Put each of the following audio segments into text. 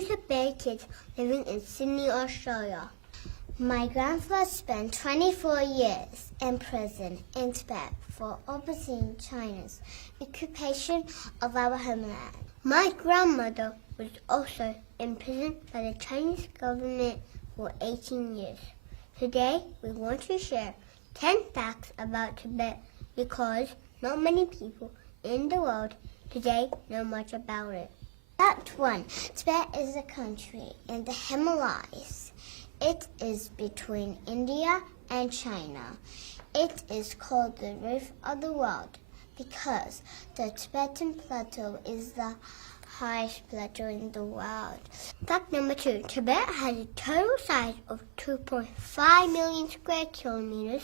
two Tibet kids living in Sydney, Australia. My grandfather spent 24 years in prison in Tibet for opposing China's occupation of our homeland. My grandmother was also imprisoned by the Chinese government for 18 years. Today, we want to share 10 facts about Tibet because not many people in the world today know much about it. Fact 1. Tibet is a country in the Himalayas. It is between India and China. It is called the roof of the world because the Tibetan Plateau is the highest plateau in the world. Fact number 2. Tibet has a total size of 2.5 million square kilometers.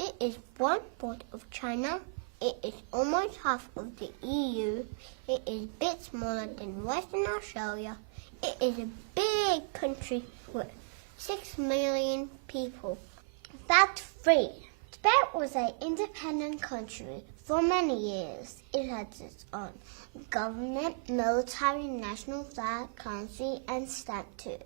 It is 1/4 of China. It is almost half of the EU. It is a bit smaller than Western Australia. It is a big country with 6 million people. Fact 3. Tibet was an independent country for many years. It had its own government, military, national flag, currency, and stamp too.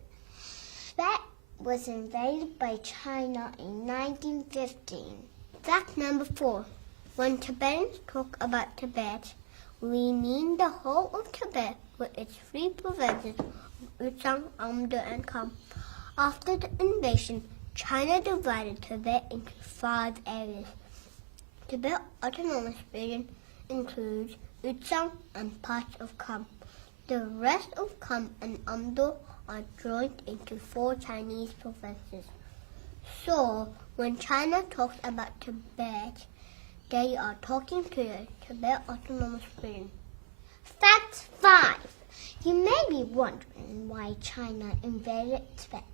Tibet was invaded by China in 1915. Fact number 4. When Tibetans talk about Tibet, we mean the whole of Tibet with its 3 provinces of Uighur, Amdo, and Kham. After the invasion, China divided Tibet into 5 areas. Tibet Autonomous Region includes Uighur and parts of Kham. The rest of Kham and Amdo are joined into 4 Chinese provinces. So, when China talks about Tibet, they are talking to the Tibet Autonomous Region. Fact 5. You may be wondering why China invaded Tibet.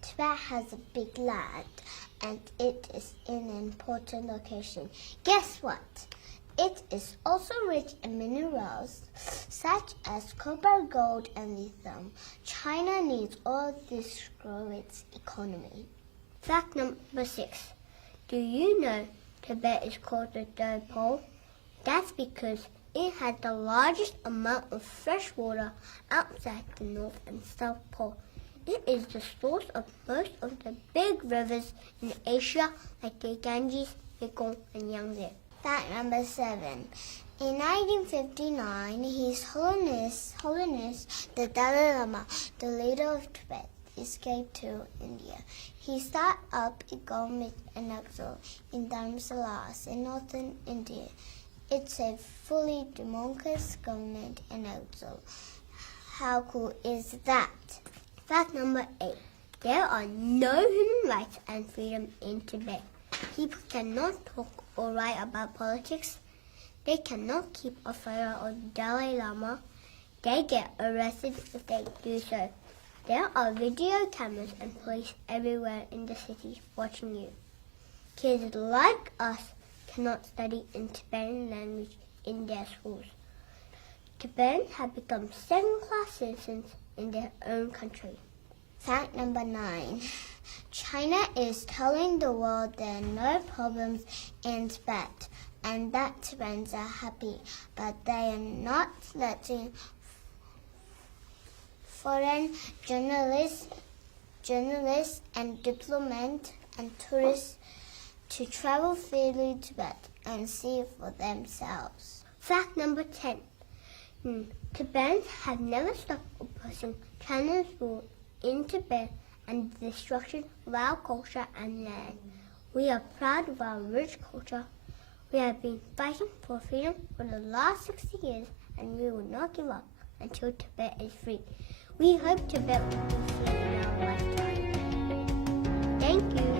Tibet has a big land and it is in an important location. Guess what? It is also rich in minerals such as copper, gold, and lithium. China needs all this to grow its economy. Fact number 6. Do you know Tibet is called the Third Pole? That's because it has the largest amount of fresh water outside the North and South Pole. It is the source of most of the big rivers in Asia like the Ganges, Mekong, and Yangtze. Fact number 7. In 1959, His Holiness the Dalai Lama, the leader of Tibet, escaped to India. He set up a government in exile in Dharamsala in northern India. It's a fully democratic government in exile. How cool is that? Fact number 8. There are no human rights and freedom in Tibet. People cannot talk or write about politics. They cannot keep a photo of the Dalai Lama. They get arrested if they do so. There are video cameras and police everywhere in the city watching you. Kids like us cannot study in Tibetan language in their schools. Tibetans have become second-class citizens in their own country. Fact number 9. China is telling the world there are no problems in Tibet and that Tibetans are happy, but they are not letting foreign journalists and diplomats and tourists to travel freely to Tibet and see for themselves. Fact number 10. Tibetans have never stopped opposing China's rule in Tibet and the destruction of our culture and land. We are proud of our rich culture. We have been fighting for freedom for the last 60 years and we will not give up until Tibet is free. We hope Tibet will be free in our lifetime. Thank you.